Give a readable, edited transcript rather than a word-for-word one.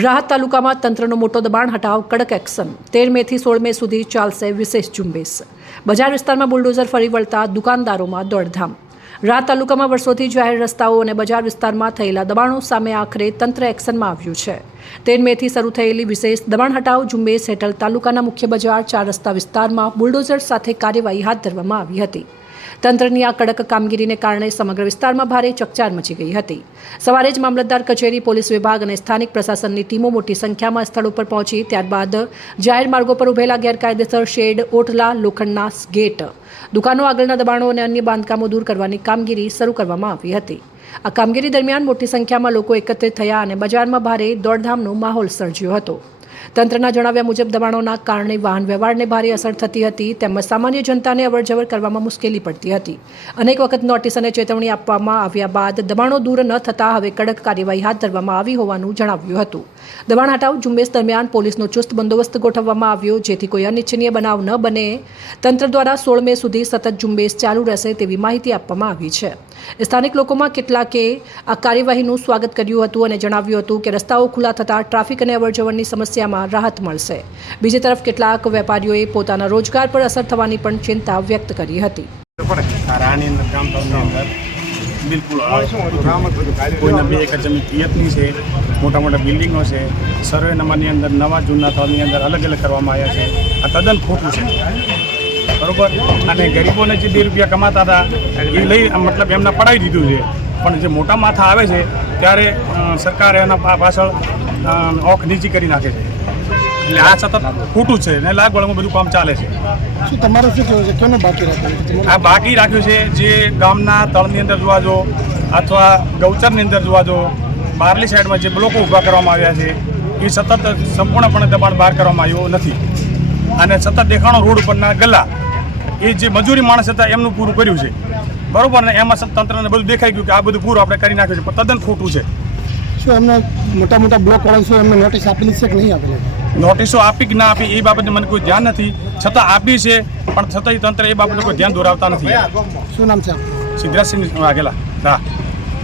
રાહત તાલુકામાં તંત્રનો મોટો દબાણ હટાવ કડક એક્શન 13 મેથી 16 મે સુધી ચાલશે વિશેષ ઝુંબેશ। બજાર વિસ્તારમાં બુલડોઝર ફરી વળતા દુકાનદારોમાં દોડધામ। રાહત તાલુકામાં વર્ષોથી જાહેર રસ્તાઓ અને બજાર વિસ્તારમાં થયેલા દબાણો સામે આખરે તંત્ર એક્શનમાં આવ્યું છે। 13 મેથી શરૂ થયેલી વિશેષ દબાણ હટાવ ઝુંબેશ હેઠળ તાલુકાના મુખ્ય બજાર 4 રસ્તા વિસ્તારમાં બુલડોઝર સાથે કાર્યવાહી હાથ ધરવામાં આવી હતી। તંત્રની આ કડક કામગીરીને કારણે સમગ્ર વિસ્તારમાં ભારે ચકચાર મચી ગઈ હતી। સવારે જ મામલતદાર કચેરી, પોલીસ વિભાગ અને સ્થાનિક પ્રશાસનની ટીમો મોટી સંખ્યામાં સ્થળ ઉપર પહોંચી ત્યારબાદ જાહેર માર્ગો પર ઉભેલા ગેરકાયદેસર શેડ, ઓટલા, લોખંડના ગેટ, દુકાનો આગળના દબાણો અને અન્ય બાંધકામો દૂર કરવાની કામગીરી શરૂ કરવામાં આવી હતી। આ કામગીરી દરમિયાન મોટી સંખ્યામાં લોકો એકત્રિત થયા અને બજારમાં ભારે દોડધામનો માહોલ સર્જ્યો હતો। તંત્રના જણાવ્યા મુજબ દબાણોના કારણે વાહન વ્યવહારને ભારે અસર થતી હતી તેમજ સામાન્ય જનતાને અવરજવર કરવામાં મુશ્કેલી પડતી હતી। અનેક વખત નોટિસ અને ચેતવણી આપવામાં આવ્યા બાદ દબાણો દૂર ન થતાં હવે કડક કાર્યવાહી હાથ ધરવામાં આવી હોવાનું જણાવ્યું હતું। દબાણ હટાવ ઝુંબેશ દરમિયાન પોલીસનો ચુસ્ત બંદોબસ્ત ગોઠવવામાં આવ્યો જેથી કોઈ અનિચ્છનીય બનાવ ન બને। તંત્ર દ્વારા 16 મે સુધી સતત ઝુંબેશ ચાલુ રહેશે તેવી માહિતી આપવામાં આવી છે। સ્થાનિક લોકોમાં કેટલાકે આ કાર્યવાહીનું સ્વાગત કર્યું હતું અને જણાવ્યું હતું કે રસ્તાઓ ખુલ્લા થતાં ટ્રાફિક અને અવરજવરની સમસ્યામાં રાહત મળશે। બીજી તરફ કેટલાક વેપારીઓએ પોતાના રોજગાર પર અસર થવાની પણ ચિંતા વ્યક્ત કરી હતી। બિલકુલ કોઈના 2 એકર જમીન પિયતની છે, મોટા મોટા બિલ્ડિંગો છે, સર્વે નંબરની અંદર નવા જૂના તળની અંદર અલગ અલગ કરવામાં આવ્યા છે। આ તદ્દન ખોટું છે, બરોબર। અને ગરીબોને જે 2 રૂપિયા કમાતા હતા એ લઈ મતલબ એમને પડાવી દીધું છે, પણ જે મોટા માથા આવે છે ત્યારે સરકાર એના પાછળ ઓખ નીચી કરી નાખે છે। એટલે આ સતત ખોટું છે ને લાગવળમાં બધું કામ ચાલે છે। શું તમારું શું કહેવું છે? કેને બાકી રાખ્યું છે? આ બાકી રાખ્યું છે જે ગામના તળની અંદર જોવા જો અથવા ગૌચરની અંદર જોવા જો બહારલી સાઈડમાં જે બ્લોકો ઊભા કરવામાં આવ્યા છે એ સતત સંપૂર્ણપણે દબાણ બહાર કરવામાં આવ્યું નથી। અને સતત દેખાણો રોડ ઉપરના ગલ્લા એ જે મજૂરી માણસ હતા એમનું પૂરું કર્યું છે, બરાબર ને। એમાં તંત્રને બધું દેખાઈ ગયું કે આ બધું પૂરું આપણે કરી નાખ્યું છે, પણ તદ્દન ખોટું છે। શું એમને મોટા મોટા બ્લોક વાળા શું એમને નોટિસ આપેલી છે કે નહીં આપેલી? નોટિસો આપી કે ના આપી એ બાબતે મને કોઈ ધ્યાન નથી, છતાં આપી છે પણ છતાંય તંત્ર એ બાબતે કોઈ ધ્યાન દોરાવતા નથી। શું નામ છે? સિદ્ધરાજસિંહ વાઘેલા। હા।